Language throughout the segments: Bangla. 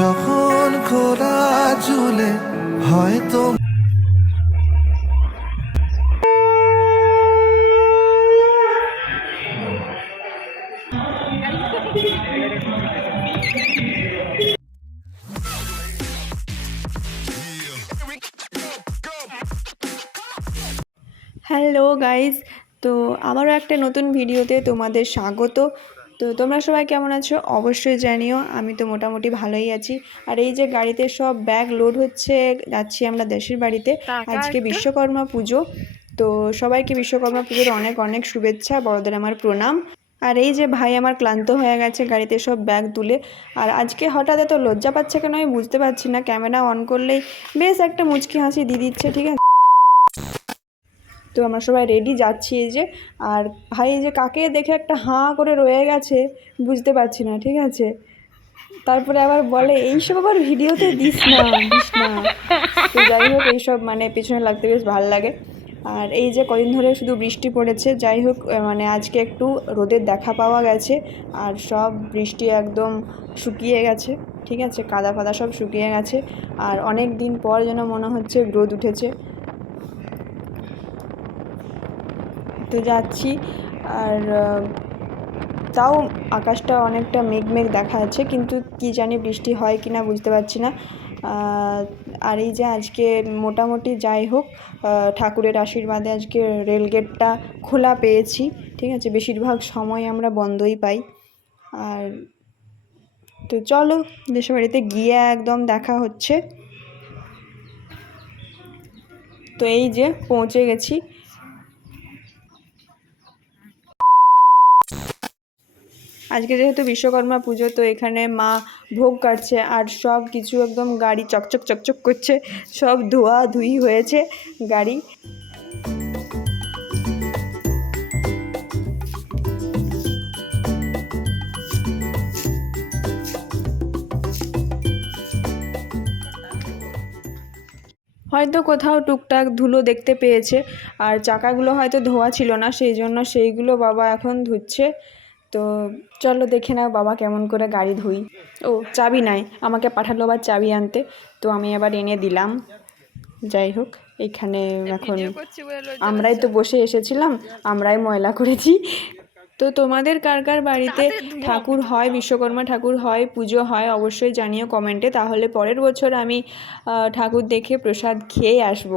যখন খোলা চুলে হয়তো হ্যালো গাইজ, তো আমারও একটা নতুন ভিডিওতে তোমাদের স্বাগত। তো তোমরা সবাই কেমন আছো অবশ্যই জানিও। আমি তো মোটামুটি ভালোই আছি। আর এই যে গাড়িতে সব ব্যাগ লোড হচ্ছে, যাচ্ছি আমরা দেশের বাড়িতে। আজকে বিশ্বকর্মা পুজো, তো সবাইকে বিশ্বকর্মা পুজোর অনেক অনেক শুভেচ্ছা, বড়দের আমার প্রণাম। আর এই যে ভাই আমার ক্লান্ত হয়ে গেছে গাড়িতে সব ব্যাগ তুলে। আর আজকে হঠাৎ এত লজ্জা পাচ্ছে কেন আমি বুঝতে পারছি না। ক্যামেরা অন করলেই বেশ একটা মুচকি হাসি দিয়ে দিচ্ছে, ঠিক আছে। তো আমরা সবাই রেডি যাচ্ছি এই যে। আর ভাই এই যে কাকে দেখে একটা হাঁ করে রয়ে গেছে, বুঝতে পারছি না, ঠিক আছে। তারপরে আবার বলে এইসব আবার ভিডিওতে দিস না দিস না। তো যাই হোক, এইসব মানে পেছনে লাগতে বেশ ভালো লাগে। আর এই যে কদিন ধরে শুধু বৃষ্টি পড়েছে, যাই হোক মানে আজকে একটু রোদের দেখা পাওয়া গেছে। আর সব বৃষ্টি একদম শুকিয়ে গেছে, ঠিক আছে, কাদা ফাদা সব শুকিয়ে গেছে। আর অনেক দিন পর যেন মনে হচ্ছে রোদ উঠেছে। তো যাচ্ছি। আর তাও আকাশটা অনেকটা মেঘ মেঘ দেখা যাচ্ছে, কিন্তু কি জানি বৃষ্টি হয় কি না বুঝতে পারছি না। আর এই যে আজকে মোটামুটি যাই হোক ঠাকুরের আশীর্বাদে আজকে রেলগেটটা খোলা পেয়েছি, ঠিক আছে। বেশিরভাগ সময় আমরা বন্ধই পাই। আর তো চলো দেশের বাড়িতে গিয়ে একদম দেখা হচ্ছে। তো এই যে পৌঁছে গেছি। আজকে যেহেতু বিশ্বকর্মা পুজো, তো এখানে মা ভোগ কাটছে। আর সব কিছু একদম গাড়ি চকচক চকচক করছে, সব ধোয়া ধুই হয়েছে গাড়ি। হয়তো কোথাও টুকটাক ধুলো দেখতে পেয়েছে। আর চাকাগুলো হয়তো ধোয়া ছিল না, সেই জন্য সেইগুলো বাবা এখন ধুচ্ছে। তো চলো দেখে নাও বাবা কেমন করে গাড়ি ধুই। ও চাবি নাই, আমাকে পাঠালো আবার চাবি আনতে, তো আমি আবার এনে দিলাম। যাই হোক, এইখানে এখন আমরাই তো বসে এসেছিলাম, আমরাই ময়লা করেছি। তো তোমাদের কার কার বাড়িতে ঠাকুর হয়, বিশ্বকর্মা ঠাকুর হয়, পুজো হয়, অবশ্যই জানিও কমেন্টে। তাহলে পরের বছর আমি ঠাকুর দেখে প্রসাদ খেয়ে আসব।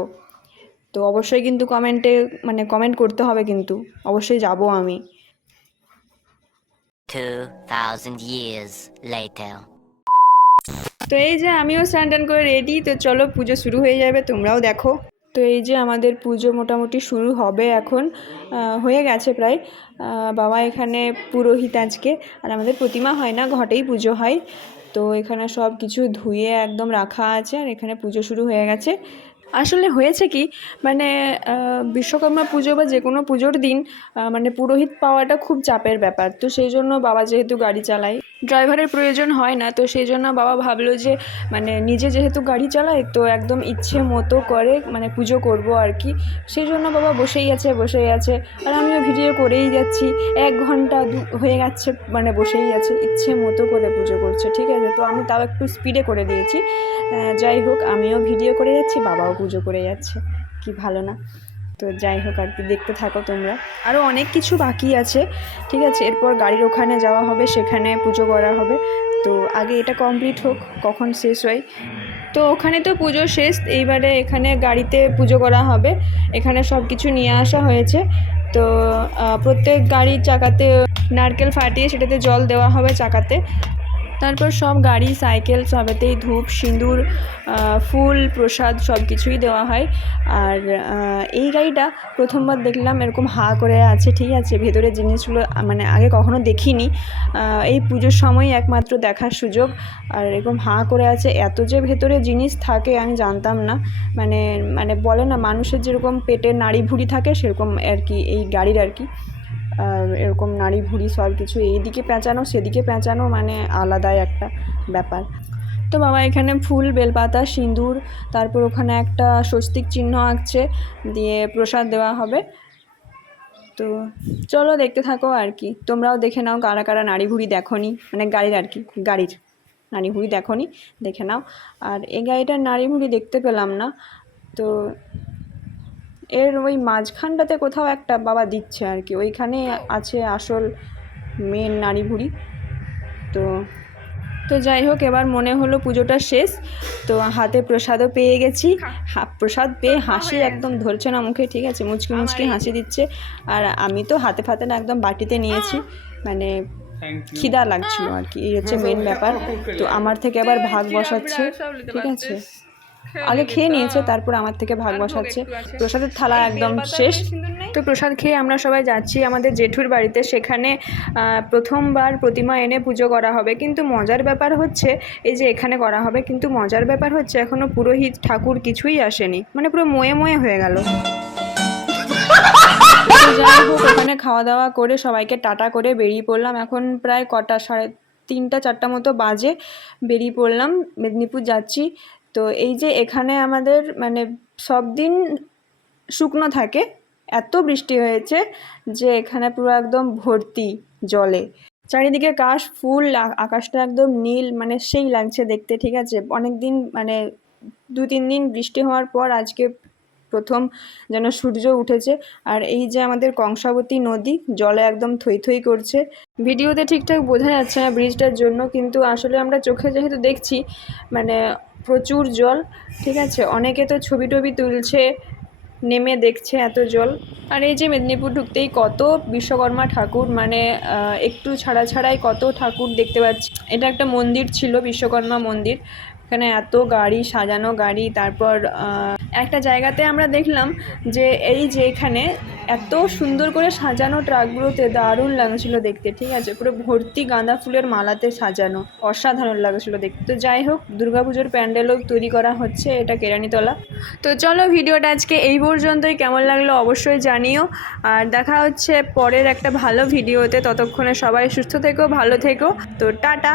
তো অবশ্যই কিন্তু কমেন্টে মানে কমেন্ট করতে হবে, কিন্তু অবশ্যই যাব আমি। 2000 years later. তো এই যে আমিও স্নান টান করে রেডি। তো চলো পুজো শুরু হয়ে যাবে, তোমরাও দেখো। তো এই যে আমাদের পুজো মোটামুটি শুরু হবে এখন, হয়ে গেছে প্রায়। বাবা এখানে পুরোহিত আজকে। আর আমাদের প্রতিমা হয় না, ঘটেই পুজো হয়। তো এখানে সব কিছু ধুয়ে একদম রাখা আছে, আর এখানে পুজো শুরু হয়ে গেছে। আসলে হয়েছে কি, মানে বিশ্বকর্মা পুজো বা যে কোনো পুজোর দিন মানে পুরোহিত পাওয়াটা খুব চাপের ব্যাপার। তো সেই জন্য বাবা যেহেতু গাড়ি চালায়, ড্রাইভারের প্রয়োজন হয় না, তো সেই জন্য বাবা ভাবলো যে মানে নিজে যেহেতু গাড়ি চালায়, তো একদম ইচ্ছে মতো করে মানে পুজো করব আর কি। সেই জন্য বাবা বসেই আছে। আর আমিও ভিডিও করেই যাচ্ছি। 1 ঘন্টা হয়ে যাচ্ছে, মানে বসেই আছে, ইচ্ছে মতো করে পুজো করছে, ঠিক আছে। তো আমি তাও একটু স্পিডে করে দিয়েছি। যাই হোক, আমিও ভিডিও করে যাচ্ছি, বাবাও পুজো করে যাচ্ছে, কি ভালো না। তো যাই হোক আর কি, দেখতে থাকো তোমরা। আরও অনেক কিছু বাকি আছে, ঠিক আছে। এরপর গাড়ির ওখানে যাওয়া হবে, সেখানে পুজো করা হবে। তো আগে এটা কমপ্লিট হোক, কখন শেষ হয়। তো ওখানে তো পুজো শেষ, এইবারে এখানে গাড়িতে পুজো করা হবে। এখানে সব কিছু নিয়ে আসা হয়েছে। তো প্রত্যেক গাড়ির চাকাতে নারকেল ফাটিয়ে সেটাতে জল দেওয়া হবে চাকাতে। তারপর সব গাড়ি সাইকেল সবেতেই ধূপ সিঁদুর ফুল প্রসাদ সব কিছুই দেওয়া হয়। আর এই গাড়িটা প্রথমবার দেখলাম এরকম হাঁ করে আছে, ঠিক আছে। ভেতরে জিনিসগুলো মানে আগে কখনো দেখিনি, এই পুজোর সময় একমাত্র দেখার সুযোগ। আর এরকম হাঁ করে আছে, এত যে ভেতরে জিনিস থাকে আমি জানতাম না। মানে মানে বলে না মানুষের যেরকম পেটের নাড়ি ভুঁড়ি থাকে, সেরকম আর কি এই গাড়ির আর কি। আর এরকম নাড়ি ভুঁড়ি সব কিছু এইদিকে পেঁচানো সেদিকে পেঁচানো, মানে আলাদাই একটা ব্যাপার। তো বাবা এখানে ফুল বেলপাতা সিঁদুর, তারপর ওখানে একটা স্বস্তিক চিহ্ন আঁকছে, দিয়ে প্রসাদ দেওয়া হবে। তো চলো দেখতে থাকো আর কি, তোমরাও দেখে নাও কারা কারা নাড়ি ভুঁড়ি দেখোনি, মানে গাড়ির আর কি, গাড়ির। নাড়িভুড়ি দেখোনি, দেখে নাও। আর এই গাড়িটার নাড়িভুড়ি দেখতে পেলাম না, তো এর ওই মাঝখানটাতে কোথাও একটা বাবা দিচ্ছে আর কি, ওইখানে আছে আসল মেন নাড়িভুড়ি। তো তো যাই হোক, এবার মনে হলো পুজোটা শেষ, তো হাতে প্রসাদও পেয়ে গেছি। প্রসাদ পেয়ে হাসি একদম ধরছে না মুখে, ঠিক আছে, মুচকি মুচকি হাসি দিচ্ছে। আর আমি তো হাতে ফাতে না, একদম বাটিতে নিয়েছি, মানে খিদা লাগছিল আর কি, এই হচ্ছে মেন ব্যাপার। তো আমার থেকে আবার ভাগ বসাচ্ছে, ঠিক আছে, আগে খেয়ে নিয়েছে, তারপর আমার থেকে ভাগ বসাচ্ছে। প্রসাদের থালা একদম শেষ। তো প্রসাদ খেয়ে আমরা সবাই যাচ্ছি আমাদের জেঠুর বাড়িতে, সেখানে প্রথমবার প্রতিমা এনে পুজো করা হবে। কিন্তু মজার ব্যাপার হচ্ছে এই যে এখানে করা হবে, কিন্তু মজার ব্যাপার হচ্ছে এখনও পুরোহিত ঠাকুর কিছুই আসেনি, মানে পুরো ময়ে ময়ে হয়ে গেল। তো যাই হোক, ওখানে খাওয়া দাওয়া করে সবাইকে টাটা করে বেরিয়ে পড়লাম। এখন প্রায় কটা, 3টা 4টা মতো বাজে, বেরিয়ে পড়লাম, মেদিনীপুর যাচ্ছি। তো এই যে এখানে আমাদের মানে সব দিন শুকনো থাকে, এত বৃষ্টি হয়েছে যে এখানে পুরো একদম ভর্তি জলে, চারিদিকে কাশ ফুল, আকাশটা একদম নীল, মানে সেই লাগছে দেখতে, ঠিক আছে। অনেক দিন মানে 2-3 দিন বৃষ্টি হওয়ার পর আজকে প্রথম যেন সূর্য উঠেছে। আর এই যে আমাদের কংসাবতী নদী জলে একদম থই থই করছে। ভিডিওতে ঠিকঠাক বোঝা যাচ্ছে না ব্রিজটার জন্য, কিন্তু আসলে আমরা চোখে যেহেতু দেখছি মানে প্রচুর জল, ঠিক আছে। অনেকে তো ছবি টবি তুলছে, নেমে দেখছে এত জল। আর এই যে মেদিনীপুর ঢুকতেই কত বিশ্বকর্মা ঠাকুর, মানে একটু ছাড়া ছাড়াই কত ঠাকুর দেখতে পাচ্ছি। এটা একটা মন্দির ছিল, বিশ্বকর্মা মন্দির। এখানে এত গাড়ি, সাজানো গাড়ি। তারপর একটা জায়গাতে আমরা দেখলাম যে এই যে এখানে এত সুন্দর করে সাজানো ট্রাকগুলোতে, দারুণ লাগছিল দেখতে, ঠিক আছে, পুরো ভর্তি গাঁদা ফুলের মালাতে সাজানো, অসাধারণ লাগছিল দেখতে। তো যাই হোক, দুর্গাপুজোর প্যান্ডেলও তৈরি করা হচ্ছে, এটা কেরানিতলা। তো চলো, ভিডিওটা আজকে এই পর্যন্তই। কেমন লাগলো অবশ্যই জানিও, আর দেখা হচ্ছে পরের একটা ভালো ভিডিওতে। ততক্ষণে সবাই সুস্থ থেকো, ভালো থেকো। তো টাটা।